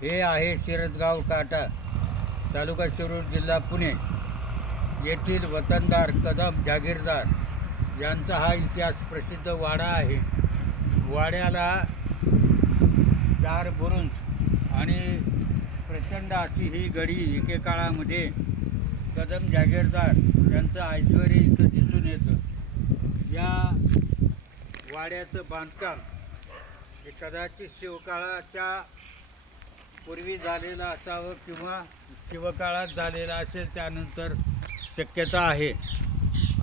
हे आहे शिरसगाव काटा तालुका शिरूर जिल्हा पुणे. येथील वतनदार कदम जागीरदार यांचा हा इतिहास प्रसिद्ध वाडा आहे. वाड्याला चार बुरुंज आणि प्रचंड अशी ही गडी एकेकाळामध्ये कदम जागीरदार यांचं ऐश्वर इथं दिसून येतं. या वाड्याचं बांधकाम हे कदाचित शिवकाळाच्या पूर्वी झालेलं असावं किंवा शिवकाळात झालेलं असेल त्यानंतर शक्यता आहे.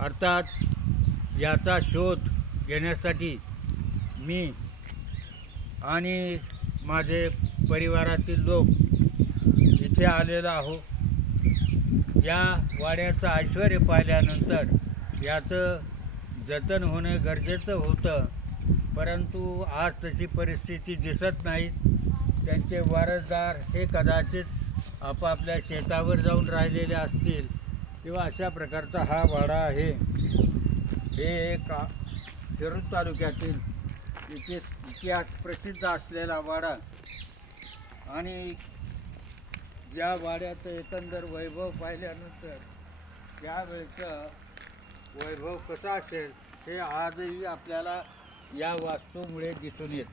अर्थात याचा शोध घेण्यासाठी मी आणि माझे परिवारातील लोक इथे आलेलो आहो या वाड्याचं ऐश्वर पाहिल्यानंतर याचं जतन होणं गरजेचं होतं. परंतु आज तशी परिस्थिती दिसत नाही त्यांचे वारसदार हे कदाचित आपापल्या शेतावर जाऊन राहिलेले असतील किंवा अशा प्रकारचा हा वाडा आहे. हे एक शिरूर तालुक्यातील इथे इतिहास प्रसिद्ध असलेला वाडा. आणि या वाड्याचं एकंदर वैभव पाहिल्यानंतर त्यावेळचं वैभव कसा असेल हे आजही आपल्याला या वास्तूमुळे दिसून येत.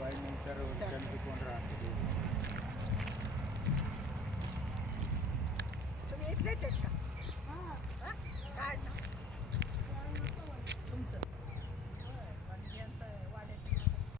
ಫೈವ್ ಮೀಟರ್ ಜಂಪ್ ಹಾಕಿದ್ದೀವಿ